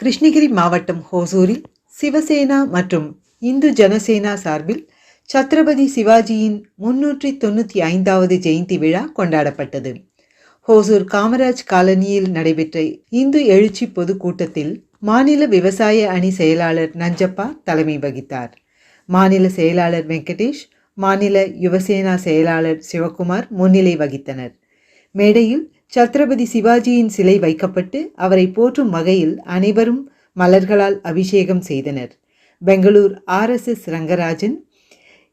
கிருஷ்ணகிரி மாவட்டம் ஹோசூரில் சிவசேனா மற்றும் இந்து ஜனசேனா சார்பில் சத்ரபதி சிவாஜியின் முன்னூற்றி தொண்ணூற்றி ஐந்தாவது ஜெயந்தி விழா கொண்டாடப்பட்டது. ஹோசூர் காமராஜ் காலனியில் நடைபெற்ற இந்து எழுச்சி பொதுக்கூட்டத்தில் மாநில விவசாய அணி செயலாளர் நஞ்சப்பா தலைமை வகித்தார். மாநில செயலாளர் வெங்கடேஷ் மாநில யுவசேனா செயலாளர் சிவகுமார் முன்னிலை வகித்தனர். மேடையில் சத்ரபதி சிவாஜியின் சிலை வைக்கப்பட்டு அவரை போற்றும் வகையில் அனைவரும் மலர்களால் அபிஷேகம் செய்தனர். பெங்களூர் ஆர்எஸ்எஸ் ரங்கராஜன்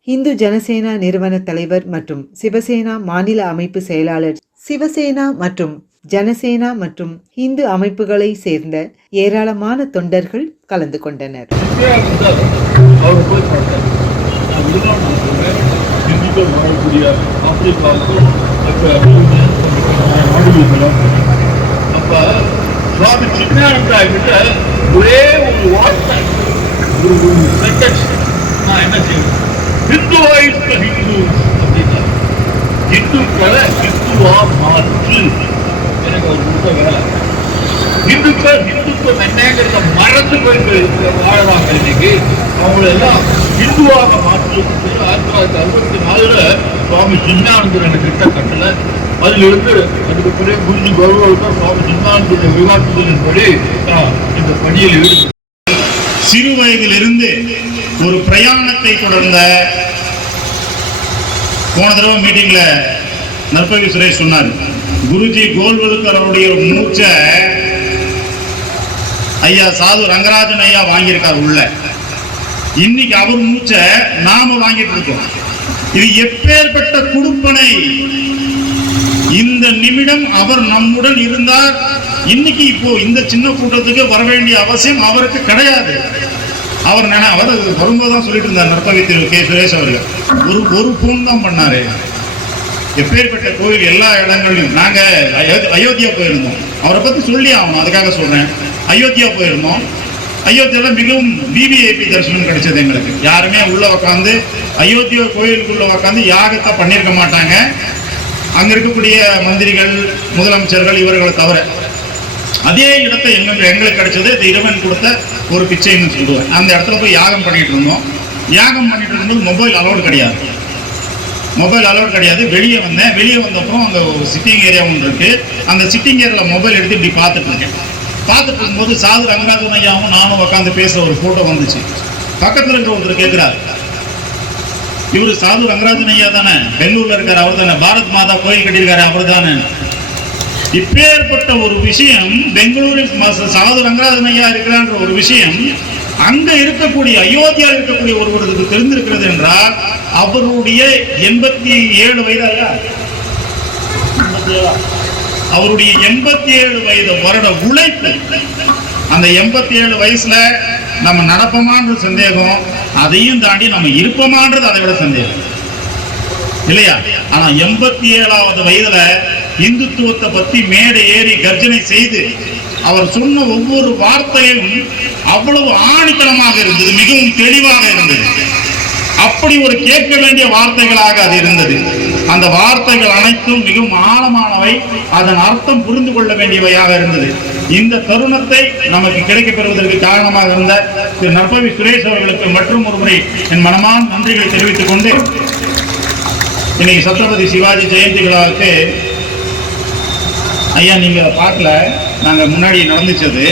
இந்து ஜனசேனா நிறுவன தலைவர் மற்றும் சிவசேனா மாநில அமைப்பு செயலாளர் சிவசேனா மற்றும் ஜனசேனா மற்றும் இந்து அமைப்புகளை சேர்ந்த ஏராளமான தொண்டர்கள் கலந்து கொண்டனர். ஆப்பிரிக்காவுக்கும் அப்ப சுவாமி சின்னானந்தா கிட்ட ஒரே ஒரு வார்த்தை ஒரு ஒரு சென்டென்ஸ் நான் என்ன செய்யணும் ஹிந்துவாயிஸ் ஹிந்து அப்படின்னா இந்துக்களை இந்துவா மாற்று. எனக்கு ஒரு கொடுத்த வேலை. இந்துக்கள் இந்துத்துவம் என்னங்கிறத மறந்து போயிட்டு வாழறாங்க இன்னைக்கு. அவங்களெல்லாம் இந்துவாக மாற்றுவதற்கு ஆயிரத்தி தொள்ளாயிரத்தி அறுபத்தி நாலுல சுவாமி சின்னானந்தர் எனக்கு கிட்ட கட்டல அதிலிருந்து அதுக்கு பிறகு குருஜி கௌரவர்கள் சுவாமி சின்னானந்தருடைய விவாதத்தின்படி இந்த பணியில் ஈடுபட்டு சிறு வயதிலிருந்து ஒரு பிரயாணத்தை தொடர்ந்த போன தடவை மீட்டிங்ல நற்பவி சுரேஷ் சொன்னார். குருஜி கோல்வலுக்கர் அவருடைய மூச்சை ஐயா சாது ரங்கராஜன் ஐயா வாங்கியிருக்கார் உள்ள. இன்னைக்கு அவர் மூச்சை நாம வாங்கிட்டு இருக்கோம். இது எப்பேற்பட்ட குடுப்பனை? இந்த நிமிடம் அவர் நம்முடன் இருந்தார். இன்னைக்கு இப்போ இந்த சின்ன கூட்டத்துக்கு வர வேண்டிய அவசியம் அவருக்கு கிடையாது. அவர் நினை அவர் வரும்போது தான் சொல்லிட்டு இருந்தார் நற்பவி திரு கே. சுரேஷ் அவர்கள். ஒரு ஒரு போன் தான் பண்ணாரு. எப்பேற்பட்ட கோவில் எல்லா இடங்கள்லையும். நாங்க அயோத்தியா போயிருந்தோம். அவரை பத்தி சொல்லி ஆகணும் அதுக்காக சொல்றேன். அயோத்தியா போயிருந்தோம். அயோத்தியில மிகவும் விவிஐபி தரிசனம் கிடைச்சது எங்களுக்கு. யாருமே உள்ள உக்காந்து அயோத்தியா கோயிலுக்குள்ள உக்காந்து யாகத்தை பண்ணியிருக்க மாட்டாங்க. அங்க இருக்கக்கூடிய மந்திரிகள் முதலமைச்சர்கள் இவர்களை தவிர. அதே இடத்தை எங்களுக்கு எங்களுக்கு கிடைச்சது இது இறைவன் கொடுத்த ஒரு பிச்சைன்னு சொல்லுவேன். அந்த இடத்துல போய் யாகம் பண்ணிட்டு இருந்தோம். யாகம் பண்ணிட்டு இருக்கும்போது மொபைல் அலோடு கிடையாது. மொபைல் அலோட் கிடையாது. வெளியே வந்தேன். வெளியே வந்தப்பறம் அங்கே ஒரு சிட்டிங் ஏரியா ஒன்று இருக்கு. அந்த சிட்டிங் ஏரியாவில் மொபைல் எடுத்து இப்படி பார்த்துட்டு இருக்கேன். பார்த்துட்டு இருக்கும்போது சாது ரங்கநாதன் ஐயாவும் நானும் உட்காந்து பேசுகிற ஒரு ஃபோட்டோ வந்துச்சு. பக்கத்தில் இருக்கிற ஒருத்தர் கேட்குறாரு இவர் சாது ரங்கராஜன் ஐயா தானே? பெங்களூர்ல இருக்கார் அவர் தானே? பாரத் மாதா கோயில் கட்டியிருக்காரு அவர் தானே? இப்பேற்பட்ட ஒரு விஷயம் பெங்களூரில் சாது ரங்கராஜன் ஐயா இருக்கிறான்ற ஒரு விஷயம் அங்க இருக்கக்கூடிய அயோத்தியா இருக்கக்கூடிய ஒருவருக்கு தெரிந்திருக்கிறது என்றால் அவருடைய எண்பத்தி ஏழு வயதா ஐயா அவருடைய எண்பத்தி ஏழு வயது வருட உழைப்பு. அந்த எண்பத்தி ஏழு வயசுல நம்ம நடப்போமான்ற சந்தேகம் அதையும் தாண்டி நம்ம இருப்போமான்றது அதை விட சந்தேகம். இல்லையா? ஆனா எண்பத்தி ஏழாவது வயதுல இந்துத்துவத்தை பத்தி மேடை ஏறி கர்ஜனை செய்து அவர் சொன்ன ஒவ்வொரு வார்த்தையும் அவ்வளவு ஆணித்தனமாக இருந்தது மிகவும் தெளிவாக இருந்தது. அப்படி ஒரு கேட்க வேண்டிய வார்த்தைகளாக அது இருந்தது. அந்த வார்த்தைகள் அனைத்தும் மிகவும் ஆழமானவை. அதன் அர்த்தம் புரிந்து கொள்ள வேண்டியவையாக இருந்தது. இந்த தருணத்தை நமக்கு கிடைக்கப் பெறுவதற்கு காரணமாக இருந்த திரு நற்பவி சுரேஷ் அவர்களுக்கு மற்றும் ஒரு முறை என் மனமான நன்றிகளை தெரிவித்துக் கொண்டு இன்னைக்கு சத்ரபதி சிவாஜி ஜெயந்தி விழாவுக்கு ஐயா நீங்கள் பார்க்கல. நாங்கள் முன்னாடி நடந்துச்சது.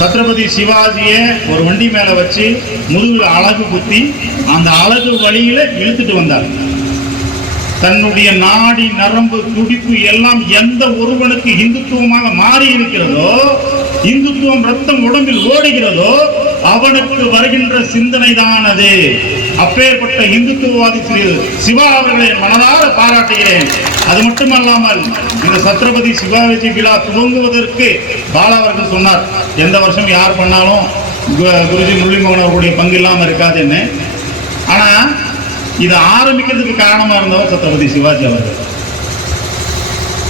சத்ரபதி சிவாஜியை ஒரு வண்டி மேலே வச்சு முதுகில் அழகு குத்தி அந்த அழகு வழியில இழுத்துட்டு வந்தார். தன்னுடைய நாடி நரம்பு துடிப்பு எல்லாம் எந்த ஒருவனுக்கு இந்துத்துவமாக மாறி இருக்கிறதோ இந்துத்துவம் ரத்தம் உடம்பில் ஓடுகிறதோ அவனுக்கு வருகின்ற சிந்தனை தான் அது அப்பேற்பட்ட இந்துத்துவவாதி ஸ்ரீ சிவா அவர்களை மனதார பாராட்டுகிறேன். அது மட்டுமல்லாமல் இந்த சத்ரபதி சிவாஜி விழா துவங்குவதற்கு பாலா அவர்கள் சொன்னார் எந்த வருஷம் யார் பண்ணாலும் கு- குருஜி முரளிமோகன் அவர்களுடைய பங்கு இல்லாமல் இருக்காதுன்னு. ஆனால் இதை ஆரம்பிக்கிறதுக்கு காரணமா இருந்தவர் சத்ரபதி சிவாஜி அவர்கள்.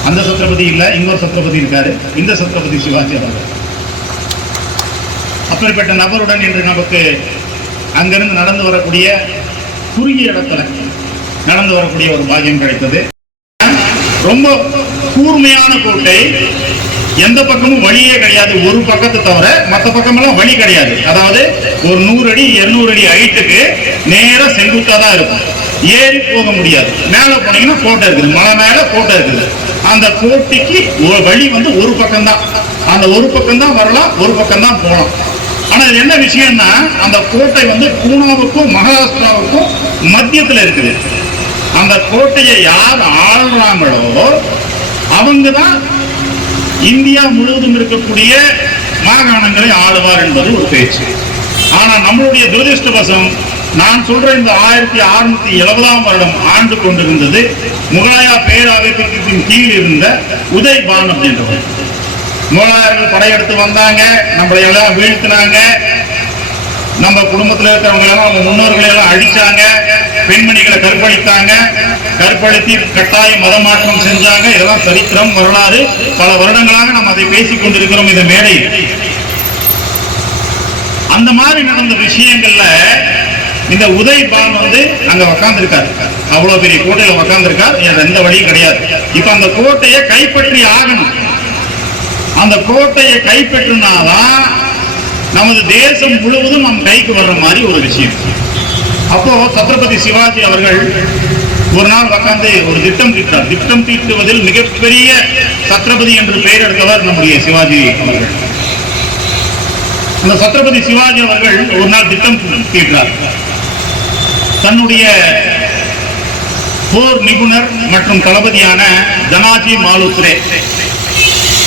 அந்த சத்ரபதி இல்ல இன்னொரு சத்ரபதி இருக்காரு. இந்த சத்ரபதி சிவாஜி அவர்கள். அப்படிப்பட்ட நபருடன் இன்று நமக்கு அங்கிருந்து நடந்து வரக்கூடிய குறுகிய இடத்துல நடந்து வரக்கூடிய ஒரு பாக்கியம் கிடைத்தது. ரொம்ப கூர்மையான கோட்டை எந்த பக்கமும் வழியே கிடையாது. ஒரு பக்கத்தை தவிர மற்ற பக்கமெல்லாம் வழி கிடையாது. அதாவது ஒரு நூறு அடி இருநூறு அடி ஹைட்டுக்கு நேராக செங்குத்தா தான் இருக்கும். ஏறி போக முடியாது. மேலே போனீங்கன்னா கோட்டை இருக்குது. மலை மேலே கோட்டை இருக்குது. அந்த கோட்டைக்கு வழி வந்து ஒரு பக்கம்தான். அந்த ஒரு பக்கம் தான் வரலாம் ஒரு பக்கம் தான் போகலாம். ஆனால் இது என்ன விஷயம்னா அந்த கோட்டை வந்து பூனாவுக்கும் மகாராஷ்டிராவுக்கும் மத்தியத்தில் இருக்குது. அந்த கோட்டையை யார் ஆளுறாங்களோ அவங்க தான் இந்தியா முழுவதும் இருக்கக்கூடிய மாகாணங்களை ஆளுவார் என்பது ஒரு பேச்சு. ஆனா நம்மளுடைய துரதிருஷ்டவசம் நான் சொல்ற இந்த ஆயிரத்தி அறுநூத்தி எழுபதாம் வருடம் ஆண்டு கொண்டிருந்தது முகலாயா பேராவேத்தின் கீழ் இருந்த உதய் உதய்பான் அப்படின்றவர் முகலாயர்கள் படையெடுத்து வந்தாங்க நம்மளை எல்லாம் வீழ்த்தினாங்க. நம்ம குடும்பத்தில் இருக்கிறவங்க எல்லாம் அவங்க முன்னோர்களை எல்லாம் அழிச்சாங்க பெண்மணிகளை கற்பழித்தாங்க கற்பழித்து கட்டாய மதமாற்றம் செஞ்சாங்க. இதெல்லாம் சரித்திரம் வரலாறு. பல வருடங்களாக நம்ம அதை பேசிக் கொண்டிருக்கிறோம் இந்த மேடை அந்த மாதிரி நடந்த விஷயங்கள்ல இந்த உதய் பான் வந்து அங்க உக்காந்துருக்காரு. அவ்வளவு பெரிய கோட்டையில உக்காந்துருக்கார். எந்த வழியும் கிடையாது. இப்ப அந்த கோட்டையை கைப்பற்றி ஆகணும். அந்த கோட்டையை கைப்பற்றினாதான் நமது தேசம் முழுவதும் நம் கைக்கு வர்ற மாதிரி ஒரு விஷயம். அப்போ சத்ரபதி சிவாஜி அவர்கள் ஒரு நாள் உட்கார்ந்து ஒரு திட்டம் தீட்டார் திட்டம் தீட்டுவதில் மிகப்பெரிய சத்ரபதி என்று பெயர் எடுத்தவர் நம்முடைய சிவாஜி அவர்கள். அந்த சத்ரபதி சிவாஜி அவர்கள் ஒரு நாள் திட்டம் தீட்டார் தன்னுடைய போர் நிபுணர் மற்றும் தளபதியான தனாஜி மாலுத்ரே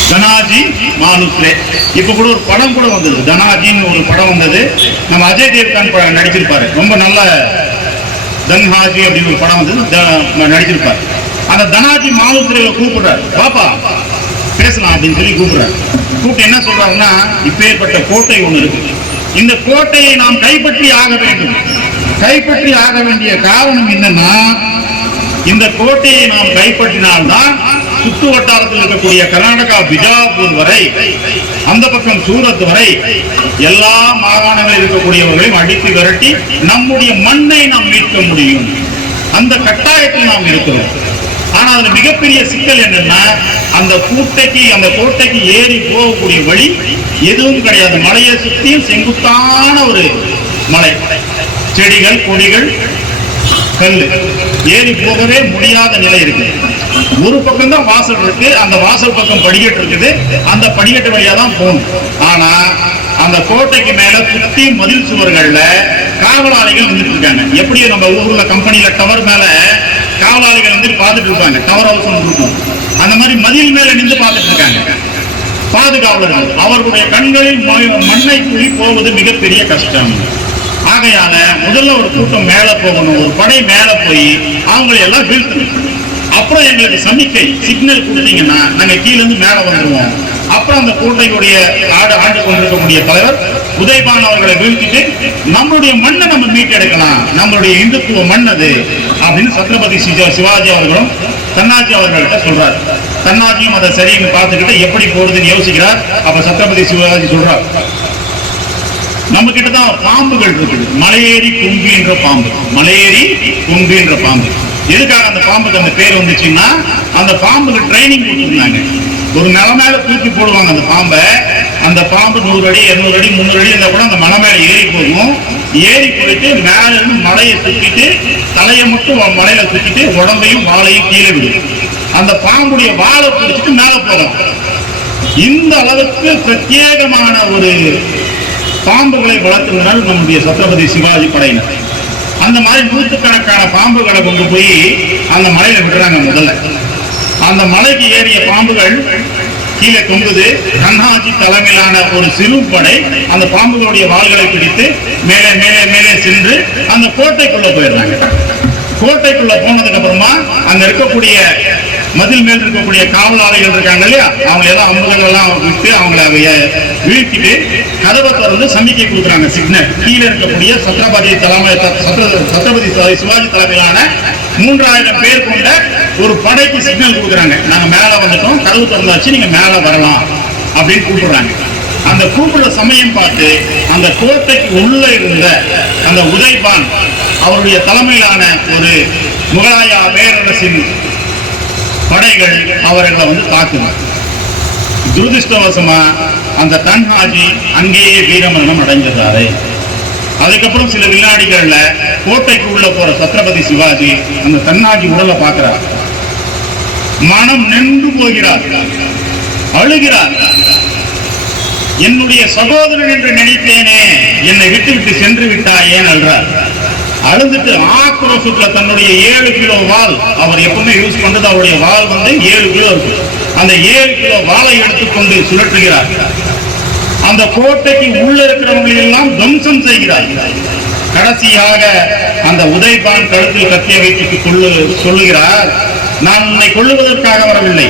தனாஜி மாலுத்ரே இப்போ கூட ஒரு படம் கூட வந்தது. தனாஜின்னு ஒரு படம் வந்தது. நம்ம அஜய் தேவ்கான் படம் நடிச்சிருப்பாரு. ரொம்ப நல்ல தன்ஹாஜி அப்படின்னு ஒரு படம் வந்தது. த- நடிச்சிருப்பாரு. அந்த தனாஜி மாலுத்ரேவை கூப்பிடுறாரு. பாப்பா பேசலாம் அப்படின்னு சொல்லி கூப்பிடுறாரு. கூப்பிட்டு என்ன சொல்றாருன்னா இப்பேற்பட்ட கோட்டை ஒன்று இருக்கு. இந்த கோட்டையை நாம் கைப்பற்றி ஆக வேண்டும். கைப்பற்றி ஆக வேண்டிய காரணம் என்னன்னா இந்த கோட்டையை நாம் கைப்பற்றினால்தான் சுற்று வட்டாரத்தில் இருக்கக்கூடிய கர்நாடகா பிஜாப்பூர் வரை அந்த பக்கம் சூரத் வரை எல்லா மாகாணங்களில் இருக்கக்கூடியவர்களையும் அடித்து விரட்டி நம்முடைய மண்ணை நாம் மீட்க முடியும். அந்த கட்டாயத்தில் நாம் இருக்கிறோம். ஆனா அதுல மிகப்பெரிய சிக்கல் என்னன்னா அந்த கூட்டைக்கு அந்த கோட்டைக்கு ஏறி போகக்கூடிய வழி எதுவும் கிடையாது. மலையை சுத்தியும் செங்குத்தான ஒரு மலை. செடிகள் கொடிகள் கல் ஏறி போகவே முடியாத நிலை இருக்கு. ஒரு பக்கம் தான் வாசல் இருக்கு. அந்த வாசல் பக்கம் படிக்கட்டு இருக்குது. அந்த படிக்கட்டு வழியா தான் போகணும். ஆனா அந்த கோட்டைக்கு மேல சுத்தி மதில் சுவர்கள்ல காவலாளிகள் வந்துட்டு இருக்காங்க. எப்படி நம்ம ஊர்ல கம்பெனியில டவர் மேல காவலாளிகள் வந்து பார்த்துட்டு இருப்பாங்க. டவர் ஹவுஸ் ஒன்று இருக்கும். அந்த மாதிரி மதில் மேல நின்று பார்த்துட்டு இருக்காங்க. பாதுகாவலர்கள் அவர்களுடைய கண்களில் மண்ணை குழி போவது மிகப்பெரிய கஷ்டம். ஆகையால முதல்ல ஒரு கூட்டம் மேல போகணும். ஒரு படை மேல போய் அவங்களை எல்லாம் வீழ்த்தணும். அப்புறம் எங்களுக்கு சமிக்கை சிக்னல் கொடுத்தீங்கன்னா நாங்க கீழேருந்து இருந்து வந்துடுவோம் அப்புறம் அந்த கோட்டையுடைய ஆடு ஆண்டு கொண்டிருக்கக்கூடிய தலைவர் உதயபான் அவர்களை வீழ்த்திட்டு நம்மளுடைய மண்ணை நம்ம மீட்டெடுக்கலாம். நம்மளுடைய இந்துத்துவ மண் அது அப்படின்னு சத்ரபதி சிவா- சிவாஜி அவர்களும் தன்னாஜி அவர்கள்ட்ட சொல்றாரு. தன்னாஜியும் அதை சரின்னு பார்த்துக்கிட்டு எப்படி போறதுன்னு யோசிக்கிறார். அப்ப சத்ரபதி சிவாஜி சொல்றார். நம்ம கிட்ட தான் பாம்புகள் இருக்குது. மலையேறி கும்பி என்ற பாம்பு. மலையேறி கும்பி என்ற பாம்பு. எதுக்காக அந்த பாம்புக்கு அந்த பேர் வந்துச்சுன்னா அந்த பாம்புக்கு ட்ரைனிங் கொடுத்துருந்தாங்க. ஒரு நில மேல தூக்கி போடுவாங்க அந்த பாம்பை. அந்த பாம்பு நூறு அடி இருநூறு அடி முந்நூறு அடி இருந்தால் கூட அந்த மலை மேல ஏறி போகும். ஏறி போயிட்டு மேல இருந்து மலையை தூக்கிட்டு தலையை மட்டும் மலையில சுத்திட்டு உடம்பையும் வாழையும் கீழே விடும் அந்த பாம்புடைய வாழை பிடிச்சிட்டு மேல போகும் இந்த அளவுக்கு பிரத்யேகமான ஒரு பாம்புகளை வளர்த்துவதால் நம்முடைய சத்ரபதி சிவாஜி படையினர். அந்த மாதிரி நூற்றுக்கணக்கான பாம்புகளை கொண்டு போய் அந்த மலையில விடுறாங்க முதல்ல. அந்த மலைக்கு ஏறிய பாம்புகள் கீழே தொங்குது. கண்ணாஜி தலைமையிலான ஒரு சிறு படை அந்த பாம்புகளுடைய வாள்களை பிடித்து மேலே மேலே மேலே சென்று அந்த கோட்டைக்குள்ள போயிடுறாங்க. கோட்டைக்குள்ள போனதுக்கு அப்புறமா அங்க இருக்கக்கூடிய மதில் மேல் இருக்கக்கூடிய காவலாளிகள் இருக்காங்க இல்லையா? அவங்க எல்லாம் அம்புகள் எல்லாம் விட்டு அவங்கள வீழ்த்திட்டு கதவை திறந்து சமிக்கை கொடுக்குறாங்க. சிக்னல். கீழே இருக்கக்கூடிய சத்ரபதி தலைமை சத்ரபதி சிவாஜி தலைமையிலான மூன்றாயிரம் பேர் கொண்ட ஒரு படைக்கு சிக்னல் கொடுக்குறாங்க. நாங்க மேல வந்துட்டோம். கதவு திறந்தாச்சு. நீங்க மேல வரலாம் அப்படின்னு கூப்பிடுறாங்க. அந்த கூப்பிடுற சமயம் பார்த்து அந்த கோட்டைக்கு உள்ள இருந்த அந்த உதய்பான் அவருடைய தலைமையிலான ஒரு முகலாயா பேரரசின் படைகள் அவர்களை வந்து தாக்குங்க துரதிருஷ்டவசமா அந்த தன்ஹாஜி அங்கேயே வீரமரணம் அடைஞ்சிருந்தாரு அதுக்கப்புறம் சில வினாடிகள்ல கோட்டைக்கு உள்ள போற சத்ரபதி சிவாஜி அந்த தன்னாஜி உடலை பார்க்கிறார். மனம் நின்று போகிறார். அழுகிறார். என்னுடைய சகோதரன் என்று நினைத்தேனே. என்னை விட்டு விட்டு சென்று விட்டாய் ஏன் அழுறார் அழுதுட்டு ஆக்ரோஷத்துல தன்னுடைய ஏழு கிலோ வால் அவர் எப்பவுமே யூஸ் பண்றது அவருடைய வால் வந்து ஏழு கிலோ இருக்கு. அந்த ஏழு கிலோ வாளை எடுத்துக்கொண்டு சுழற்றுகிறார். அந்த கோட்டைக்கு உள்ள இருக்கிறவங்களை எல்லாம் துவம்சம் செய்கிறார். கடைசியாக அந்த உதயபான் கழுத்தில் கத்திய வைத்து கொள்ளு சொல்லுகிறார் நான் உன்னை கொள்ளுவதற்காக வரவில்லை.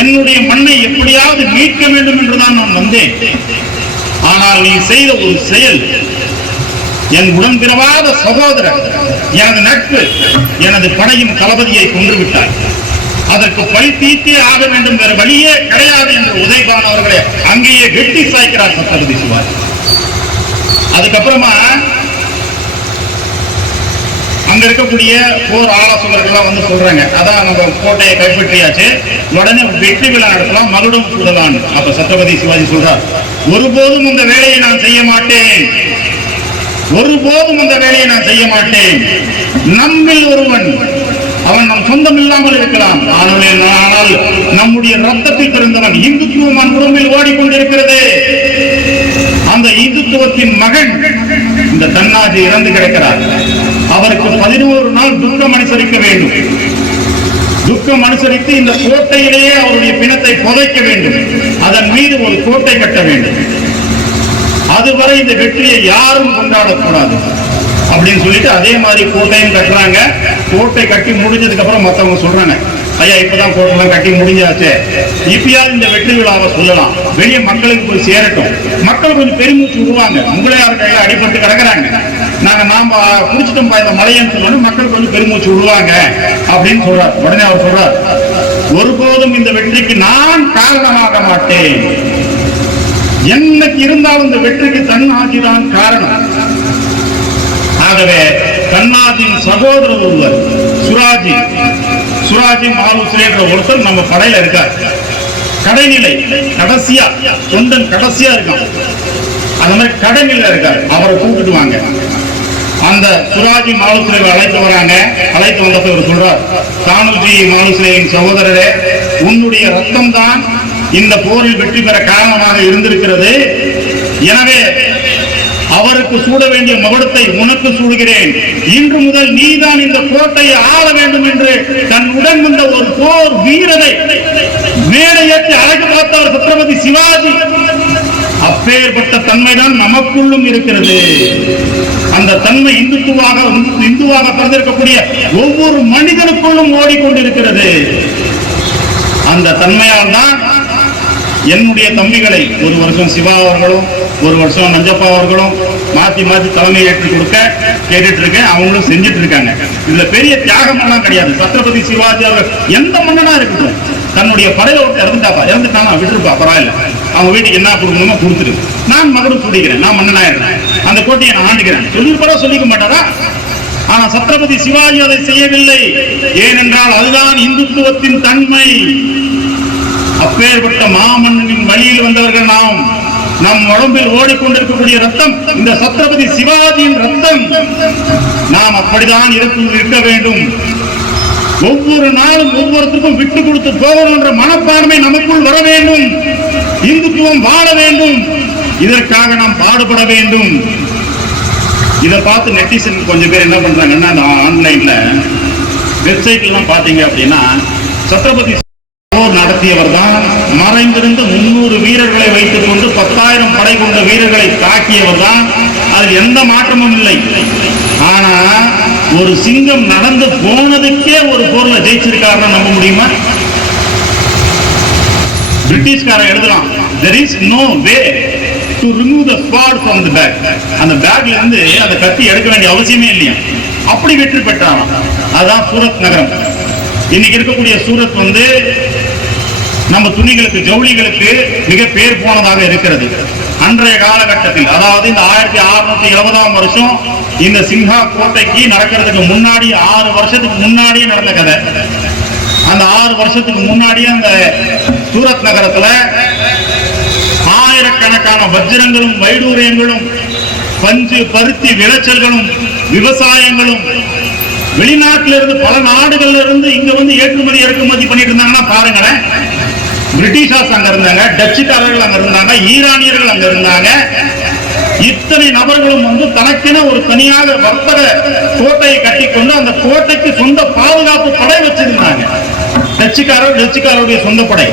என்னுடைய மண்ணை எப்படியாவது மீட்க வேண்டும் என்றுதான் நான் வந்தேன். ஆனால் நீ செய்த ஒரு செயல். என் உடன்பிறவாத சகோதரர் எனது நட்பு எனது படையின் தளபதியை கொன்றுவிட்டார். அதற்கு பழி தீர்த்தே ஆக வேண்டும் வேறு வழியே கிடையாது என்று உதயபான் அவர்களை அங்கேயே வெட்டி சாய்க்கிறார் சத்தபதி சிவாஜி. அதுக்கப்புறமா அங்க இருக்கக்கூடிய போர் ஆலோசகர்கள்லாம் வந்து சொல்றாங்க. அதான் நம்ம கோட்டையை கைப்பற்றியாச்சு. உடனே வெற்றி விழா நடத்தலாம் மகுடம் சுடலாம் அப்ப சத்ரபதி சிவாஜி சொல்றார் ஒருபோதும் இந்த வேலையை நான் செய்ய மாட்டேன். ஒருபோதும் அந்த வேலையை நான் செய்ய மாட்டேன். நம்மில் ஒருவன் அவன் நம் சொந்தம் இல்லாமல் இருக்கலாம் ஆனால் ஆனால் நம்முடைய ரத்தத்தில் பிறந்தவன் இந்துத்துவம் அவன் ஓடிக்கொண்டிருக்கிறது. அந்த இந்துத்துவத்தின் மகன் இந்த தன்னாஜி இறந்து கிடக்கிறார். அவருக்கு பதினோரு நாள் துக்கம் அனுசரிக்க வேண்டும். துக்கம் அனுசரித்து இந்த கோட்டையிலேயே அவருடைய பிணத்தை புதைக்க வேண்டும். அதன் மீது ஒரு கோட்டை கட்ட வேண்டும். அதுவரை இந்த வெற்றியை யாரும் கொண்டாடக்கூடாது. அப்படின்னு சொல்லிட்டு அதே மாதிரி கோட்டையும் கட்டுறாங்க. கோட்டை கட்டி முடிஞ்சதுக்கு அப்புறம் மற்றவங்க சொல்றாங்க ஐயா இப்பதான் கோட்டைலாம் கட்டி முடிஞ்சாச்சு. இப்பயாவது இந்த வெற்றி விழாவை சொல்லலாம். வெளியே மக்களுக்கு போய் சேரட்டும். மக்கள் கொஞ்சம் பெருமூச்சு விடுவாங்க. முகலையார் கையில அடிபட்டு கிடக்குறாங்க? நாங்க நாம குடிச்சிட்டோம் இந்த மலையன்னு சொல்லணும். மக்கள் கொஞ்சம் பெருமூச்சு விடுவாங்க. அப்படின்னு சொல்றார். உடனே அவர் சொல்றார் ஒருபோதும் இந்த வெற்றிக்கு நான் காரணமாக மாட்டேன் என்னைக்கு இருந்தாலும் இந்த வெற்றிக்கு தன்னாதி தான் காரணம். ஆகவே தன்னாஜின் சகோதரர் ஒருவர் சுராஜி சுராஜி மாலுஸ்ரே என்ற ஒருத்தர் நம்ம படையில இருக்கார். கடைநிலை கடைசியா தொண்டன் கடைசியா இருக்கான் அந்த மாதிரி கடைநிலை இருக்கார். அவரை கூப்பிட்டு வாங்க. அந்த சுராஜி மாலுஸ்ரேவை அழைத்து வராங்க. அழைத்து வந்தப்ப இவர் சொல்றார் தானுஜி மாலுஸ்ரேவின் சகோதரரே உன்னுடைய ரத்தம் தான் இந்த போரில் வெற்றி பெற காரணமாக இருந்திருக்கிறது. எனவே அவருக்கு சூட வேண்டிய மகுடத்தை உனக்கு சூடுகிறேன். இன்று முதல் நீதான் இந்த கோட்டையை ஆள வேண்டும் என்று தன் உடன் வந்த ஒரு போர் வீரரை மேடையேற்றி அழகு அழைத்து பார்த்தவர் சத்ரபதி சிவாஜி. அப்பேற்பட்ட தன்மைதான் நமக்குள்ளும் இருக்கிறது. அந்த தன்மை இந்துத்துவாக இந்துவாக பிறந்திருக்கக்கூடிய ஒவ்வொரு மனிதனுக்குள்ளும் ஓடிக்கொண்டிருக்கிறது. அந்த தன்மையால் தான் என்னுடைய தம்பிகளை ஒரு வருஷம் சிவா அவர்களும் ஒரு வருஷம் நஞ்சப்பா அவர்களும் மாத்தி மாத்தி தலைமை ஏற்று கொடுக்க கேட்டுட்டு இருக்கேன் அவங்களும் செஞ்சுட்டு இருக்காங்க இதுல பெரிய தியாகம் எல்லாம் கிடையாது. சத்ரபதி சிவாஜி அவர் எந்த மன்னனா இருக்கட்டும் தன்னுடைய படையில விட்டு இறந்துட்டாப்பா இறந்துட்டானா விட்டுருப்பா பரவாயில்ல. அவங்க வீட்டுக்கு என்ன கொடுக்கணுமோ கொடுத்துரு. நான் மகனும் சூடிக்கிறேன் நான் மன்னனாயிருந்தேன் அந்த கோட்டையை நான் ஆண்டுகிறேன் சொல்லிருப்பா சொல்லிக்க மாட்டாரா? ஆனா சத்ரபதி சிவாஜி அதை செய்யவில்லை. ஏனென்றால் அதுதான் இந்துத்துவத்தின் தன்மை. அப்பேற்பட்ட மாமன்னனின் வழியில் வந்தவர்கள் நாம். நம் உடம்பில் ஓடிக்கொண்டிருக்கக்கூடிய ரத்தம் இந்த சத்ரபதி சிவாஜியின் ரத்தம். நாம் அப்படிதான் இருக்கும் இருக்க வேண்டும். ஒவ்வொரு நாளும் ஒவ்வொருத்தருக்கும் விட்டு கொடுத்து போகணும் என்ற மனப்பான்மை நமக்குள் வர வேண்டும். இந்துத்துவம் வாழ வேண்டும். இதற்காக நாம் பாடுபட வேண்டும். இதை பார்த்து நெட்டிசன் கொஞ்சம் பேர் என்ன பண்றாங்கன்னா ஆன்லைன்ல வெப்சைட்லாம் பார்த்தீங்க அப்படின்னா சத்ரபதி போர் நடத்தியவர் தான் மறைந்திருந்து முன்னூறு வீரர்களை வைத்துக் கொண்டு பத்தாயிரம் படை கொண்ட வீரர்களை தாக்கியவர் தான் அதில் எந்த மாற்றமும் இல்லை. ஆனா ஒரு சிங்கம் நடந்து போனதுக்கே ஒரு போர்ல ஜெயிச்சிருக்காருன்னு நம்ப முடியுமா? பிரிட்டிஷ்காரன் எழுதலாம் there is no way to remove the sword from the bag அந்த பேக்ல இருந்து அந்த கத்தி எடுக்க வேண்டிய அவசியமே இல்லையா? அப்படி வெற்றி பெற்றான் அதான் சூரத் நகரம். இன்னைக்கு இருக்கக்கூடிய சூரத் வந்து நம்ம துணிகளுக்கு ஜவுளிகளுக்கு மிக பேர் போனதாக இருக்கிறது. அன்றைய காலகட்டத்தில் அதாவது இந்த ஆயிரத்தி அறுநூத்தி எழுபதாம் வருஷம் இந்த சிங்கா கோட்டைக்கு நடக்கிறதுக்கு முன்னாடி ஆறு வருஷத்துக்கு முன்னாடியே நடந்த கதை. அந்த ஆறு வருஷத்துக்கு முன்னாடியே அந்த சூரத் நகரத்துல ஆயிரக்கணக்கான வஜ்ரங்களும் வைடூரியங்களும் பஞ்சு பருத்தி விளைச்சல்களும் விவசாயங்களும் வெளிநாட்டில இருந்து பல நாடுகள்ல இருந்து இங்க வந்து ஏற்றுமதி இறக்குமதி பண்ணிட்டு இருந்தாங்கன்னா பாருங்களேன். பிரிட்டிஷார்ஸ் அங்க இருந்தாங்க டச்சுக்காரர்கள் அங்க இருந்தாங்க ஈரானியர்கள் அங்க இருந்தாங்க. இத்தனை நபர்களும் வந்து தனக்கென ஒரு தனியாக வர்த்தக கோட்டையை கட்டிக்கொண்டு அந்த கோட்டைக்கு சொந்த பாதுகாப்பு படை வச்சிருந்தாங்க. டச்சுக்காரர் டச்சுக்காரருடைய சொந்த படை.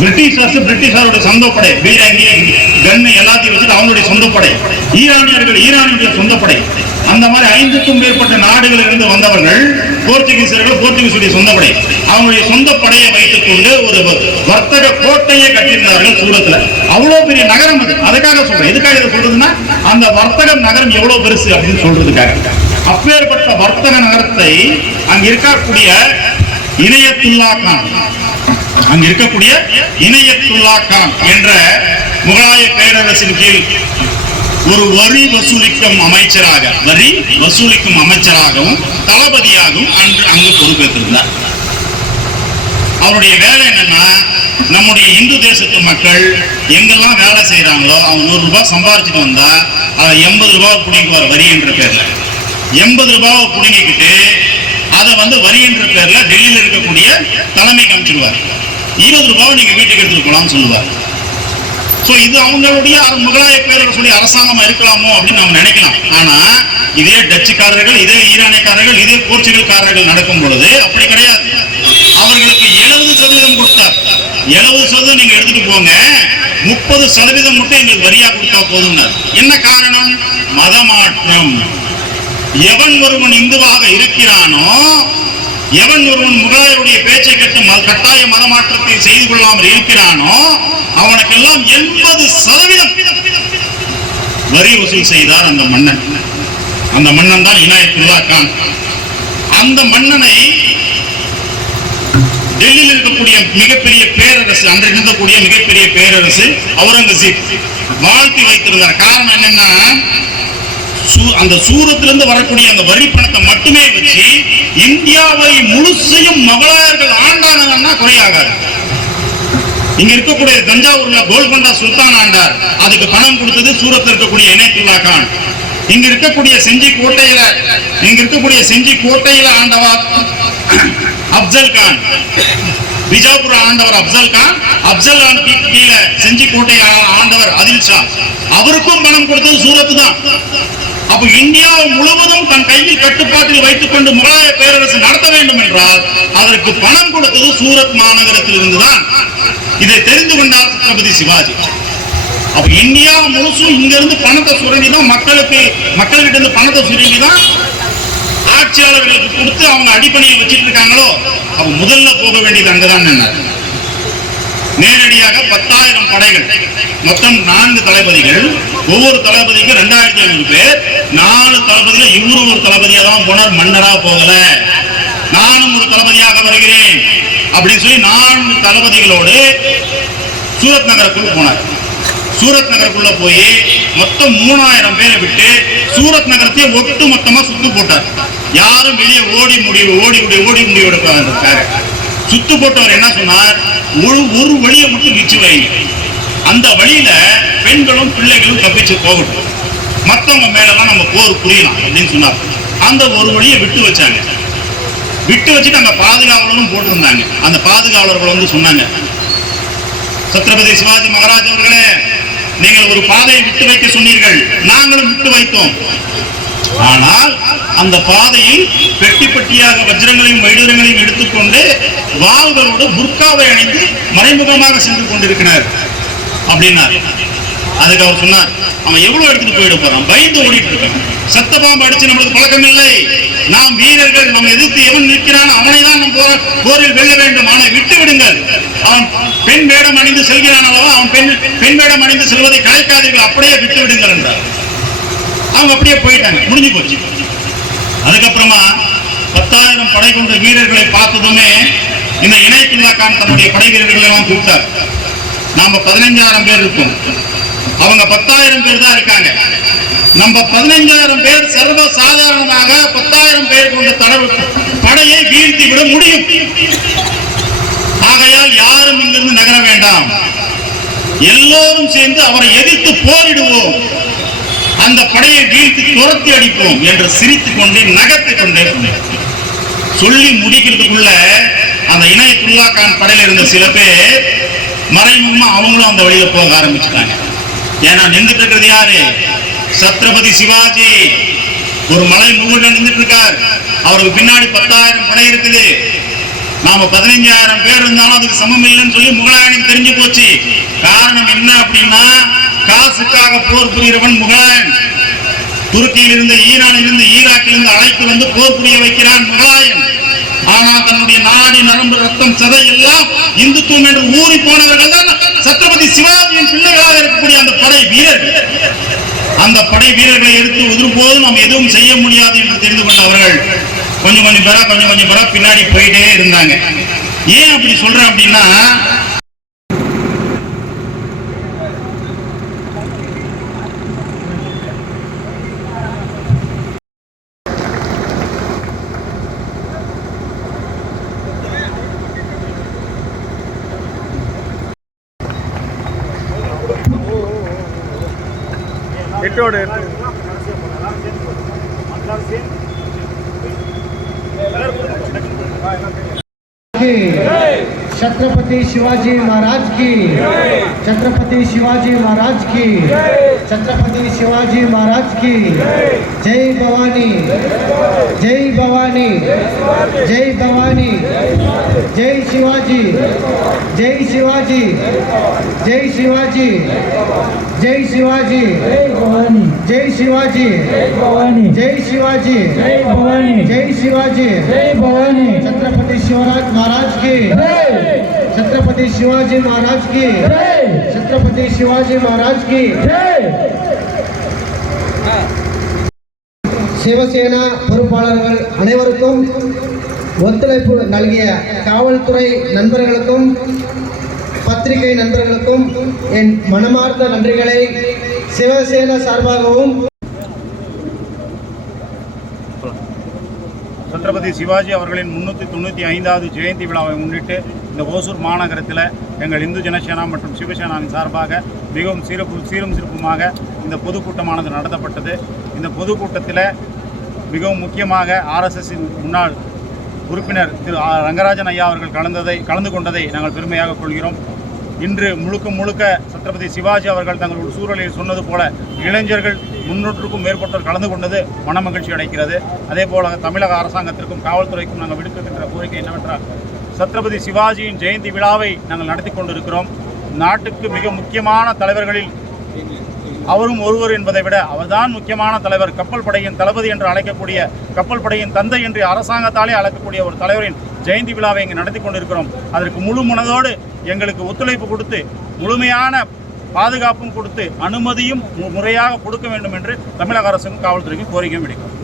பிரிட்டிஷர்ஸ் பிரிட்டிஷாருடைய சொந்த படை. பீரங்கி கன்னு எல்லாத்தையும் வச்சுட்டு அவங்களுடைய சொந்த படை. ஈரானியர்கள் ஈரானுடைய சொந்த படை. அந்த மாதிரி ஐந்துக்கும் மேற்பட்ட நாடுகளில் இருந்து வந்தவர்கள் போர்ச்சுகீசியர்கள் போர்த்துகீசுடைய சொந்த படை அவங்களுடைய சொந்த படையை வைத்துக் கொண்டு ஒரு வர்த்தக கோட்டையை கட்டியிருந்தார்கள் சூரத்துல அவ்வளவு பெரிய நகரம் அது. அதுக்காக சொல்றேன். எதுக்காக இதை சொல்றதுன்னா அந்த வர்த்தக நகரம் எவ்வளவு பெருசு அப்படின்னு சொல்றதுக்காக. அப்பேற்பட்ட வர்த்தக நகரத்தை அங்க இருக்கக்கூடிய இணையத்துல்லா கான். அங்க இருக்கக்கூடிய இணையத்துல்லா கான் என்ற முகலாய பேரரசின் கீழ் ஒரு வரி வசூலிக்கும் அமைச்சராக வரி வசூலிக்கும் அமைச்சராகவும் தளபதியாகவும் அன்று அங்கு பொறுப்பேற்றிருந்தார். அவருடைய வேலை என்னன்னா நம்முடைய இந்து தேசத்து மக்கள் எங்கெல்லாம் வேலை செய்யறாங்களோ அவங்க நூறு ரூபாய் சம்பாரிச்சுட்டு வந்தா அதை எண்பது ரூபாய் பிடிக்குவார் வரி என்ற பேர்ல. எண்பது ரூபாவை பிடிங்கிக்கிட்டு அதை வந்து வரி என்ற பேர்ல டெல்லியில் இருக்கக்கூடிய தலைமைக்கு அமைச்சிடுவார் இருபது ரூபாவை நீங்க வீட்டுக்கு எடுத்துட்டு போலாம்னு சொல்லுவார். சோ இது அவங்களுடைய முகலாய பேரரசுடைய அரசாங்கமா இருக்கலாமோ அப்படின்னு நம்ம நினைக்கலாம். ஆனா இதே டச்சுக்காரர்கள் இதே ஈரானியக்காரர்கள் இதே போர்ச்சுகல்காரர்கள் நடக்கும் பொழுது அப்படி கிடையாது. அவர்களுக்கு எழுபது சதவீதம் கொடுத்தார். எழுபது சதவீதம் நீங்க எடுத்துட்டு போங்க. முப்பது சதவீதம் மட்டும் எங்களுக்கு வரியா கொடுத்தா போதும் என்ன காரணம்? மதமாற்றம். எவன் ஒருவன் இந்துவாக இருக்கிறானோ எவன் ஒருவன் முகலாயருடைய பேச்சை கட்ட கட்டாய மதமாற்றத்தை செய்து கொள்ளாமல் இருக்கிறானோ அவனுக்கெல்லாம் எண்பது சதவீதம் வரி வசூல் செய்தார் அந்த மன்னன். அந்த மன்னன் தான் இனாயத்துல்லா கான். அந்த மன்னனை டெல்லியில் இருக்கக்கூடிய மிகப்பெரிய பேரரசு அன்று இருக்கக்கூடிய மிகப்பெரிய பேரரசு அவுரங்கசீப் வாழ்த்தி வைத்திருந்தார். காரணம் என்னன்னா அந்த சூரத்திலிருந்து வரக்கூடிய அந்த வரி பணத்தை மட்டுமே வச்சு இந்தியாவை முழுசையும் மகளாயர்கள் ஆண்டானுங்கன்னா குறையாகாது. இங்க இருக்கக்கூடிய தஞ்சாவூர்ல கோல்கொண்டா சுல்தான் ஆண்டார். அதுக்கு பணம் கொடுத்தது சூரத்தில் இருக்கக்கூடிய இணைத்துல்லா கான். இங்க இருக்கக்கூடிய செஞ்சி கோட்டையில இங்க இருக்கக்கூடிய செஞ்சி கோட்டையில ஆண்டவா அப்சல் கான். பிஜாபுர ஆண்டவர் அப்சல் கான் அப்சல் கான் கீழே செஞ்சி கோட்டையை ஆண்டவர் அதில் ஷா. அவருக்கும் பணம் கொடுத்தது சூரத்து தான் அப்ப இந்தியா முழுவதும் தன் கையில் கட்டுப்பாட்டில் வைத்துக் கொண்டு முகலாய பேரரசு நடத்த வேண்டும் என்றால் அதற்கு பணம் கொடுத்தது சூரத் மாநகரத்தில் இருந்துதான் இதை தெரிந்து கொண்டார் சத்ரபதி சிவாஜி. அப்ப இந்தியா முழுசும் இங்க இருந்து பணத்தை சுரண்டி தான் மக்களுக்கு மக்கள்கிட்ட இருந்து பணத்தை சுரண்டி தான் ஆட்சியாளர்களுக்கு கொடுத்து அவங்க அடிப்பணியை வச்சிட்டு இருக்காங்களோ? அப்ப முதல்ல போக வேண்டியது அங்கதான். என்ன நேரடியாக பத்தாயிரம் படைகள். மொத்தம் நான்கு தளபதிகள். ஒவ்வொரு தளபதிக்கும் ரெண்டாயிரத்தி ஐநூறு பேர். நாலு தளபதிகள் இவரும் ஒரு தளபதியா தான் போனார். மன்னரா போகல. நானும் ஒரு தளபதியாக வருகிறேன். அப்படின்னு சொல்லி நான்கு தளபதிகளோடு சூரத் நகருக்குள் போனார். சூரத் நகருக்குள்ள போய் மொத்தம் மூணாயிரம் பேரை விட்டு சூரத் நகரத்தையே ஒட்டு மொத்தமா சுத்து போட்டார். யாரும் வெளியே ஓடி முடிவு ஓடி முடிவு ஓடி முடிவு சுத்து போட்டவர் என்ன சொன்னார்? ஒரு ஒரு வழியை மட்டும் நிச்சு வைங்க. அந்த வழியில பெண்களும் பிள்ளைகளும் தப்பிச்சு போகட்டும். மத்தவங்க மேலெல்லாம் நம்ம போர் புரியலாம் அப்படின்னு சொன்னார். அந்த ஒரு வழியை விட்டு வச்சாங்க. விட்டு வச்சுட்டு அந்த பாதுகாவலரும் போட்டிருந்தாங்க. அந்த பாதுகாவலர்கள் வந்து சொன்னாங்க சத்ரபதி சிவாஜி மகாராஜ் அவர்களே நீங்கள் ஒரு பாதையை விட்டு வைக்க சொன்னீர்கள். நாங்களும் விட்டு வைத்தோம். ஆனால் அந்த பாதையில் பெட்டி பெட்டியாக வஜ்ரங்களையும் வைடூரங்களையும் எடுத்துக்கொண்டு வாழ்வரோடு புர்காவை அணிந்து மறைமுகமாக சென்று கொண்டிருக்கிறார். அப்படின்னார். அதுக்கு அவர் சொன்னார் அவன் எவ்வளவு எடுத்துட்டு போயிட போறான்? பயந்து ஓடிட்டு இருக்கான். சத்த பாம்பு அடிச்சு நம்மளுக்கு பழக்கம் இல்லை நாம் வீரர்கள் நம்ம எதிர்த்து எவன் நிற்கிறான் அவனை தான் நம் போர- போரில் வெல்ல வேண்டும். ஆனால் விட்டு விடுங்கள். அவன் பெண் வேடம் அணிந்து செல்கிறான் அல்லவா? அவன் பெண் பெண் வேடம் அணிந்து செல்வதை கலைக்காதீர்கள். அப்படியே விட்டு விடுங்கள் என்றார். அவங்க அப்படியே போயிட்டாங்க. முடிஞ்சு போச்சு. அதுக்கப்புறமா பத்தாயிரம் படை கொண்ட வீரர்களை பார்த்ததுமே இந்த இணையத்துல்லா கான் தன்னுடைய படை வீரர்களை எல்லாம் கூப்பிட்டார். நாம பதினஞ்சாயிரம் பேர் இருக்கோம். அவங்க பத்தாயிரம் பேர் தான் இருக்காங்க. நம்ம பதினஞ்சாயிரம் பேர் சர்வ சாதாரணமாக பத்தாயிரம் பேர் கொண்ட தடவு படையை வீழ்த்தி விட முடியும். ஆகையால் யாரும் இங்கிருந்து நகர வேண்டாம். எல்லோரும் சேர்ந்து அவரை எதிர்த்து போரிடுவோம். அந்த படையை வீழ்த்தி துரத்தி அடிப்போம் என்று சிரித்துக் கொண்டே நகர்த்திக் கொண்டே சொல்லி முடிக்கிறதுக்குள்ள அந்த இணையத்துல்லா கான் படையில இருந்த சில பேர் மறைமுகமா அவங்களும் அந்த வழியில போக ஆரம்பிச்சுட்டாங்க. ஏன்னா நின்றுட்டு இருக்கிறது யாரு? சத்ரபதி சிவாஜி. ஒரு மலை முகல நின்றுட்டு இருக்கார். அவருக்கு பின்னாடி பத்தாயிரம் படை இருக்குது. நாம பதினைஞ்சாயிரம் பேர் இருந்தாலும் அதுக்கு சமம் இல்லைன்னு சொல்லி முகலாயனுக்கு தெரிஞ்சு போச்சு. காரணம் என்ன அப்படின்னா காசுக்காக போர் புரிகிறவன் முகலாயன். துருக்கியில் இருந்து ஈரானில் இருந்து ஈராக்கில் இருந்து அழைத்து வந்து போர் புரிய வைக்கிறான் முகலாயன். ஆனால் தன்னுடைய நாடி நரம்பு ரத்தம் சதை எல்லாம் இந்துத்துவம் என்று ஊறி போனவர்கள் தான் சத்ரபதி சிவாஜியின் பிள்ளைகளாக இருக்கக்கூடிய அந்த படை வீரர்கள். அந்த படை வீரர்களை எடுத்து ஒதுருபோதும் நாம் எதுவும் செய்ய முடியாது என்று தெரிந்து கொண்ட அவர்கள். கொஞ்சம் கொஞ்சம் பேரா கொஞ்சம் கொஞ்சம் பேரா பின்னாடி போயிட்டே இருந்தாங்க. ஏன் அப்படி சொல்றேன் அப்படின்னா की छत्रपति शिवाजी महाराज की। छत्रपति शिवाजी महाराज की। छत्रपति शिवाजी महाराज की। जय भवानी। जय भवानी। जय भवानी। जय शिवाजी। जय शिवाजी। जय शिवाजी। जय शिवाजी जय भवानी जय शिवाजी जय भवानी जय शिवाजी जय भवानी जय शिवाजी जय भवानी छत्रपति शिवराज महाराज की छत्रपति शिवाजी महाराज की छत्रपति शिवाजी महाराज की சிவசேனா பொறுப்பாளர்கள் அனைவருக்கும் ஒத்துழைப்பு நல்கிய காவல்துறை நண்பர்களுக்கும் பத்திரிகை நண்பர்களுக்கும் என் மனமார்ந்த நன்றிகளை சிவசேனா சார்பாகவும் சத்ரபதி சிவாஜி அவர்களின் முன்னூற்றி தொண்ணூற்றி ஐந்தாவது ஜெயந்தி விழாவை முன்னிட்டு இந்த ஓசூர் மாநகரத்தில் எங்கள் இந்து ஜனசேனா மற்றும் சிவசேனாவின் சார்பாக மிகவும் சிறப்பு சீரும் சிறப்புமாக இந்த பொதுக்கூட்டமானது நடத்தப்பட்டது. இந்த பொதுக்கூட்டத்தில் மிகவும் முக்கியமாக ஆர்எஸ்எஸின் முன்னாள் உறுப்பினர் திரு ரங்கராஜன் ஐயா அவர்கள் கலந்ததை கலந்து கொண்டதை நாங்கள் பெருமையாக கொள்கிறோம். இன்று முழுக்க முழுக்க சத்ரபதி சிவாஜி அவர்கள் தங்கள் சூழலில் சொன்னது போல இளைஞர்கள் முன்னூற்றுக்கும் மேற்பட்டோர் கலந்து கொண்டது மனமகிழ்ச்சி அடைக்கிறது. அதே போல தமிழக அரசாங்கத்திற்கும் காவல்துறைக்கும் நாங்கள் விடுக்கின்ற கோரிக்கை என்னவென்றால் சத்ரபதி சிவாஜியின் ஜெயந்தி விழாவை நாங்கள் நடத்தி கொண்டிருக்கிறோம். நாட்டுக்கு மிக முக்கியமான தலைவர்களில் அவரும் ஒருவர் என்பதை விட அவர்தான் முக்கியமான தலைவர். கப்பல் படையின் தளபதி என்று அழைக்கக்கூடிய கப்பல் படையின் தந்தை என்று அரசாங்கத்தாலே அழைக்கக்கூடிய ஒரு தலைவரின் ஜெயந்தி விழாவை இங்கு நடத்தி கொண்டிருக்கிறோம். அதற்கு முழு மனதோடு எங்களுக்கு ஒத்துழைப்பு கொடுத்து முழுமையான பாதுகாப்பும் கொடுத்து அனுமதியும் மு- முறையாக கொடுக்க வேண்டும் என்று தமிழக அரசுக்கும் காவல்துறைக்கும் கோரிக்கையும் விடுக்கிறோம்.